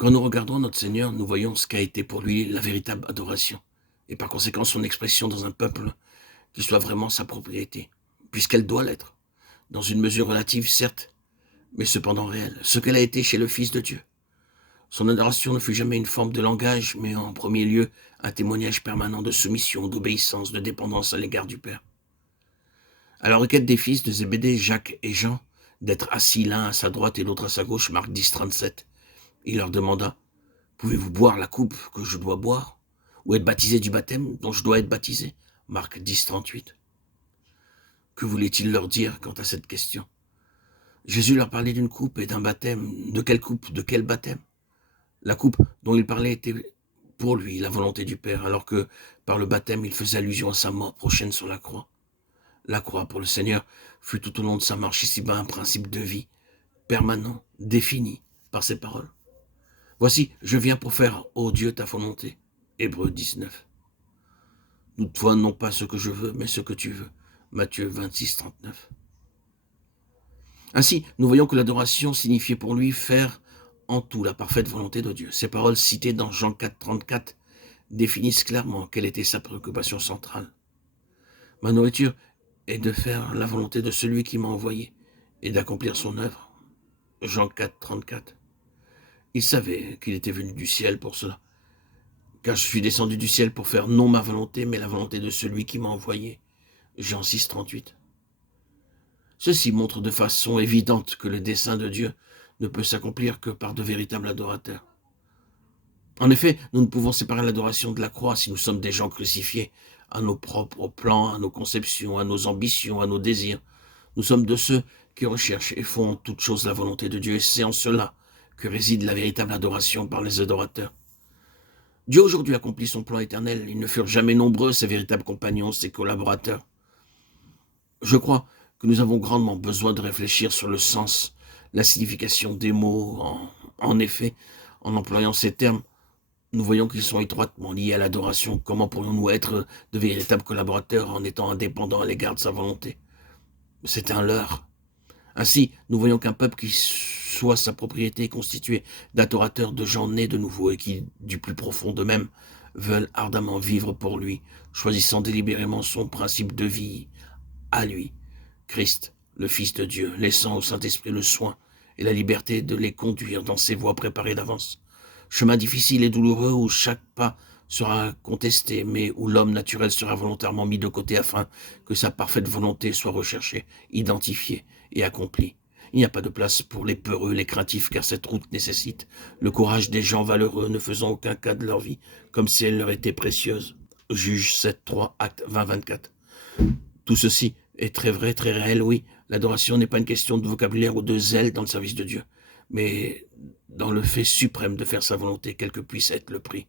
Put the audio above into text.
Quand nous regardons notre Seigneur, nous voyons ce qu'a été pour lui la véritable adoration, et par conséquent son expression dans un peuple qui soit vraiment sa propriété, puisqu'elle doit l'être, dans une mesure relative certes, mais cependant réelle, ce qu'elle a été chez le Fils de Dieu. Son adoration ne fut jamais une forme de langage, mais en premier lieu un témoignage permanent de soumission, d'obéissance, de dépendance à l'égard du Père. À la requête des fils de Zébédée, Jacques et Jean, d'être assis l'un à sa droite et l'autre à sa gauche, Marc 10, 37, il leur demanda: pouvez-vous boire la coupe que je dois boire, ou être baptisé du baptême dont je dois être baptisé? Marc 10, 38. Que voulait-il leur dire quant à cette question? Jésus leur parlait d'une coupe et d'un baptême. De quelle coupe? De quel baptême? La coupe dont il parlait était pour lui la volonté du Père, alors que par le baptême il faisait allusion à sa mort prochaine sur la croix. La croix, pour le Seigneur, fut tout au long de sa marche ici-bas un principe de vie, permanent, défini par ses paroles. Voici, je viens pour faire, ô Dieu, ta volonté. Hébreux 19. Toutefois, non pas ce que je veux, mais ce que tu veux. Matthieu 26, 39. Ainsi, nous voyons que l'adoration signifiait pour lui faire en tout la parfaite volonté de Dieu. Ces paroles citées dans Jean 4, 34 définissent clairement quelle était sa préoccupation centrale. Ma nourriture est de faire la volonté de celui qui m'a envoyé et d'accomplir son œuvre. Jean 4, 34. Il savait qu'il était venu du ciel pour cela, car je suis descendu du ciel pour faire non ma volonté, mais la volonté de celui qui m'a envoyé. Jean 6, 38. Ceci montre de façon évidente que le dessein de Dieu ne peut s'accomplir que par de véritables adorateurs. En effet, nous ne pouvons séparer l'adoration de la croix si nous sommes des gens crucifiés à nos propres plans, à nos conceptions, à nos ambitions, à nos désirs. Nous sommes de ceux qui recherchent et font en toute chose la volonté de Dieu, et c'est en cela que réside la véritable adoration par les adorateurs. Dieu aujourd'hui accomplit son plan éternel. Ils ne furent jamais nombreux, ses véritables compagnons, ses collaborateurs. Je crois que nous avons grandement besoin de réfléchir sur le sens, la signification des mots. En effet, en employant ces termes, nous voyons qu'ils sont étroitement liés à l'adoration. Comment pourrions-nous être de véritables collaborateurs en étant indépendants à l'égard de sa volonté? C'est un leurre. Ainsi, nous voyons qu'un peuple qui soit sa propriété est constitué d'adorateurs, de gens nés de nouveau et qui, du plus profond d'eux-mêmes, veulent ardemment vivre pour lui, choisissant délibérément son principe de vie à lui, Christ, le Fils de Dieu, laissant au Saint-Esprit le soin et la liberté de les conduire dans ses voies préparées d'avance. Chemin difficile et douloureux où chaque pas sera contesté, mais où l'homme naturel sera volontairement mis de côté afin que sa parfaite volonté soit recherchée, identifiée et accomplie. Il n'y a pas de place pour les peureux, les craintifs, car cette route nécessite le courage des gens valeureux, ne faisant aucun cas de leur vie, comme si elle leur était précieuse. Juge 7, 3, acte 20, 24. Tout ceci est très vrai, très réel, oui. L'adoration n'est pas une question de vocabulaire ou de zèle dans le service de Dieu, mais dans le fait suprême de faire sa volonté, quel que puisse être le prix.